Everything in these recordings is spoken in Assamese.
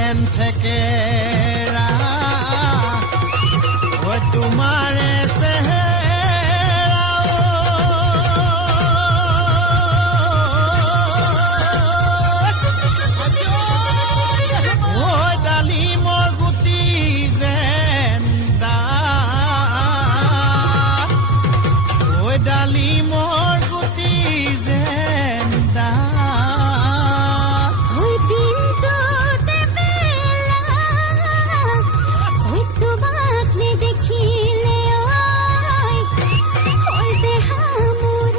যেন থেকেৰা ঐ তোমাৰে চেহেৰা ঐ ডালিমৰ গুটি যেন ডাঠ ঐ ডালিমৰ গুটি যেন ডাঠ ওই দিনটোতে বেলা ওই তোমাকে দেখিলে ওই দেহা মোৰ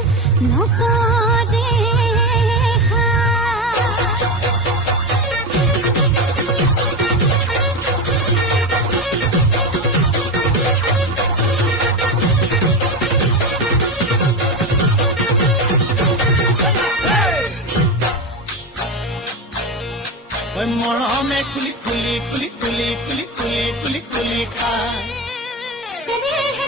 নপদেখা ঐ মৰমে খুলি খুলি খুলি খুলি খুলি খুলি খুলি খুলি খায় স্নেহ